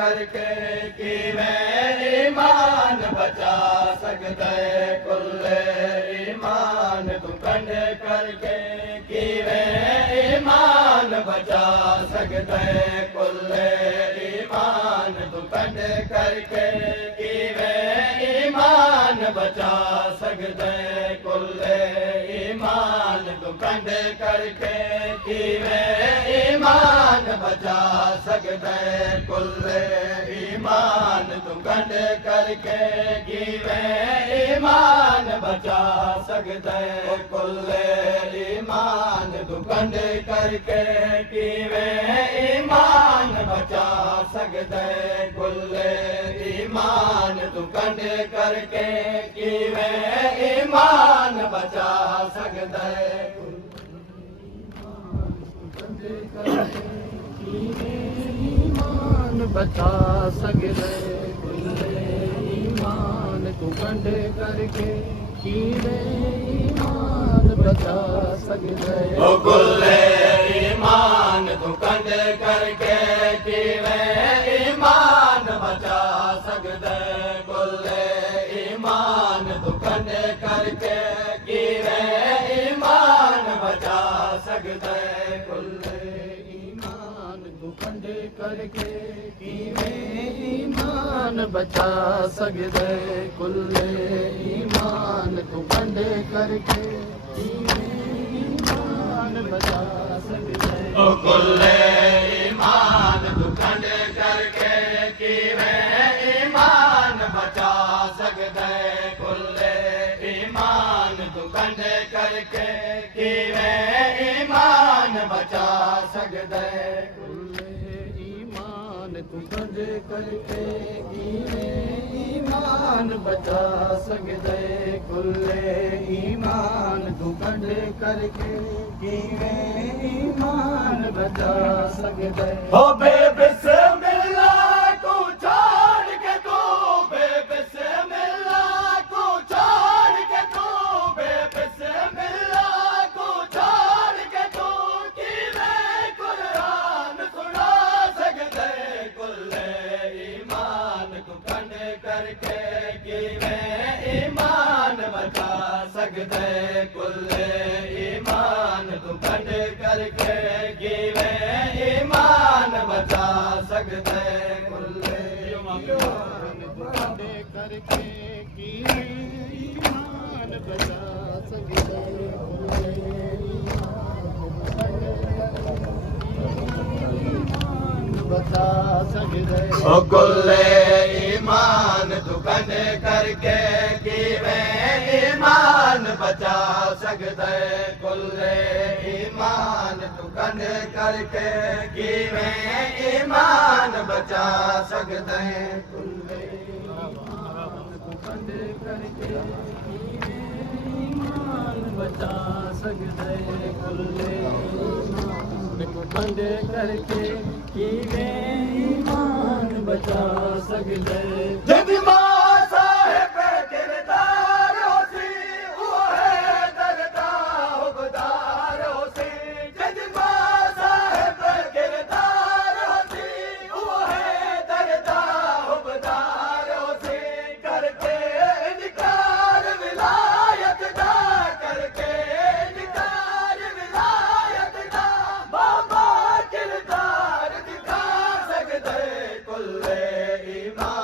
करके किवें ईमान बचा सकदे कुल्ले ईमान तू कंड करके किवें ईमान बचा सकदे कुल्ले ईमान तू कंड करके किवें ईमान बचा सकदे कुल्ले ईमान तू कंड करके किवें ईमान बचा सकदे कुल्ले ईमान तू कंड करके किवें ईमान बचा सकदे कुल्ले ईमान तू कंड करके किवें ईमान बचा सकदे कुल्ले ईमान तू कंड करके किवें ईमान बचा सकदे ईमान बचा सकदे कुल्ले ईमान तू कंड करके किवें ईमान बचा सकदे ओ कुल्ले ईमान तू कंड करके किवें ईमान बचा सकदे कुल्ले ईमान तू कंड करके किवें ईमान बचा सकदे कुल्ले ईमान तू कंड करके किवें ईमान बचा सकदे कुल्ले ईमान तू कंड करके किवें ईमान बचा सकदे ओ कुल्ले ईमान तू कंड करके किवें ईमान बचा सकदे कुल्ले ईमान तू कंड करके किवें ईमान बचा सकदे कुल्ले ईमान तू कंड करके किवें ईमान बचा सकदे कुल्ले ईमान तू कंड करके किवें ईमान बचा सकदे ओ बेबिस्मिल्लाह को छोड़ के तू बेबिस्मिल्लाह को छोड़ के तू बेबिस्मिल्लाह को छोड़ के तू किवें कुरान सुना सकदे कुल्ले ईमान तू कंड करके किवें ईमान बचा सकदे कुल्ले ईमान तू कंड करके किवें ईमान बचा सकदे कुल्ले ईमान तू कंड करके किवें ईमान बचा सकदे कुल्ले ईमान बचा सकदे ओ कुल्ले ईमान तू कंड करके किवें ईमान बचा सकदे कुल्ले ईमान तू कंड करके किवें ईमान बचा सकदे कुल्ले ईमान तू कंड करके किवें ईमान बचा सकदे कुल्ले ईमान तू कंड करके किवें ईमान बचा सकदे जद मां साहिब किरदार होसी वो है दरदा हुबदार होसी जद मां साहिब किरदार होसी वो है दरदा हुबदार होसी करके इनकार विलायत दा करके इनकार विलायत दा बाबा किरदार दिखा सकदे कुल्ले ईमान